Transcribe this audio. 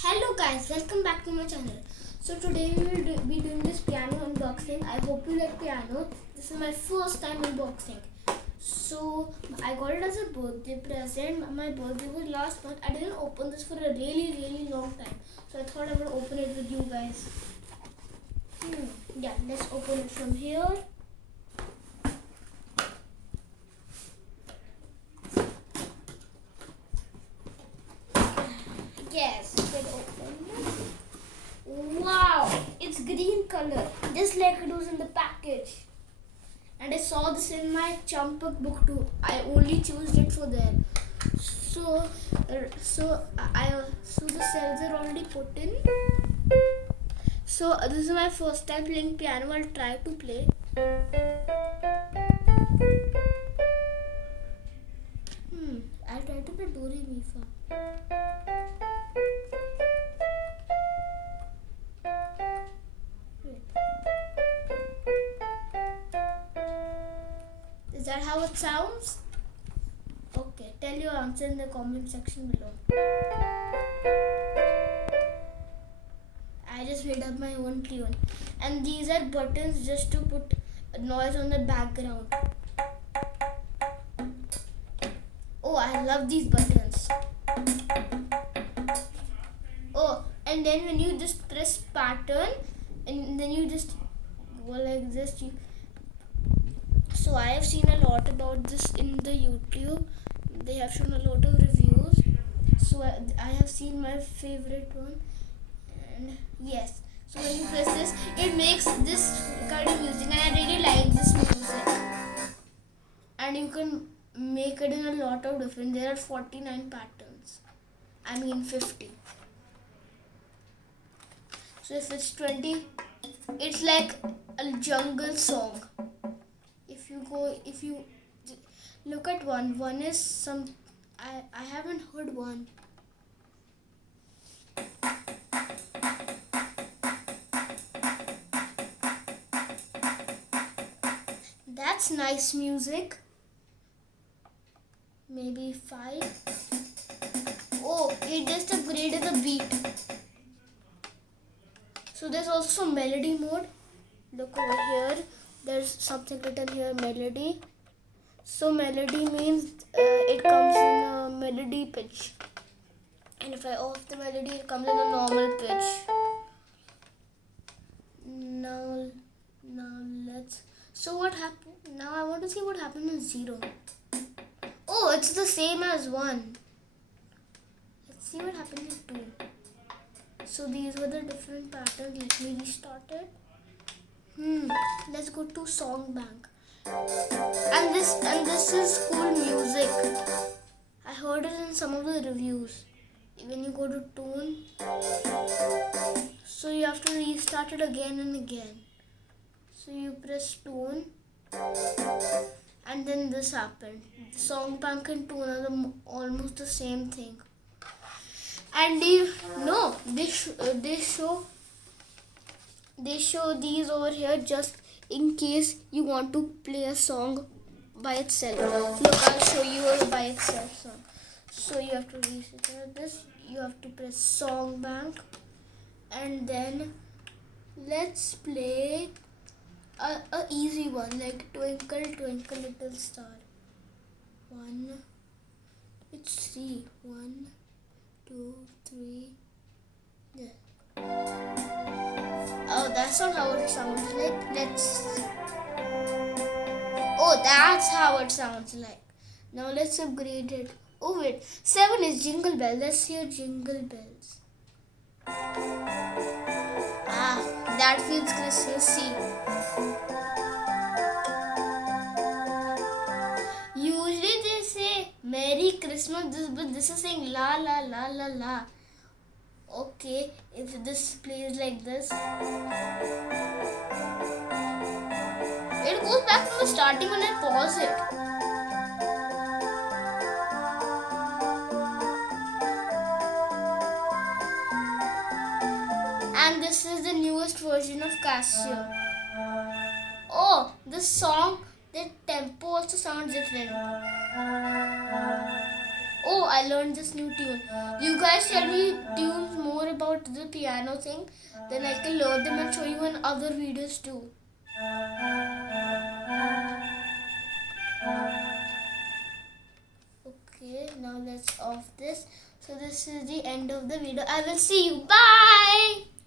Hello guys, welcome back to my channel. So today we will be doing this piano unboxing. I hope you like piano. This is my first time unboxing. So I got it as a birthday present. My birthday was last month. I didn't open this for a really long time. So I thought I would open it with you guys. Yeah, let's open it from here. Yes, get open. Wow, it's green color, just like it was in the package. And I saw this in my Champak book too. I only chose it for there. So the cells are already put in. So this is my first time playing piano. I'll try to play. I'll try to play Do Re Mi Fa. Is that how it sounds? Okay, tell your answer in the comment section below. I just made up my own tune. And these are buttons just to put noise on the background. Oh, I love these buttons. Oh, and then when you just press pattern and then you just go like this. So I have seen a lot about this in the YouTube. They have shown a lot of reviews. So I have seen my favorite one. And yes, so when you press this, it makes this kind of music, and I really like this music. And you can make it in a lot of different. There are 49 patterns. 50. So if it's 20, it's like a jungle song. If you look at one is some. I haven't heard one. That's nice music. Maybe 5. Oh, it just upgraded the beat. So there's also melody mode. Look over here. There's something written here, melody. So melody means it comes in a melody pitch. And if I off the melody, it comes in a normal pitch. Now let's. So what happened? Now I want to see what happened in 0. Oh, it's the same as 1. Let's see what happened in 2. So these were the different patterns. Let me restart it. Let's go to Song Bank. And this is cool music. I heard it in some of the reviews. When you go to tune, so you have to restart it again and again. So you press tune, and then this happened. Song Bank and tune are almost the same thing. And they show these over here just in case you want to play a song by itself. Look, I'll show you a by itself song. So you have to reset this. You have to press Song Bank, and then let's play a easy one like Twinkle Twinkle Little Star. It's 3. 1, 2, 3. Yeah. Oh, that's not how it sounds like. Oh, that's how it sounds like. Now let's upgrade it. Oh wait, 7 is Jingle Bell. Let's hear Jingle Bells. That feels Christmassy. Usually they say Merry Christmas, but this is saying la la la la la. Okay, if this plays like this, it goes back from the starting when I pause it. And this is the newest version of Casio. Oh, this song, the tempo also sounds different. Oh, I learned this new tune. You guys tell me tunes more piano thing, then I can learn them and show you in other videos too. Okay, now let's off this. So this is the end of the video. I will see you. Bye.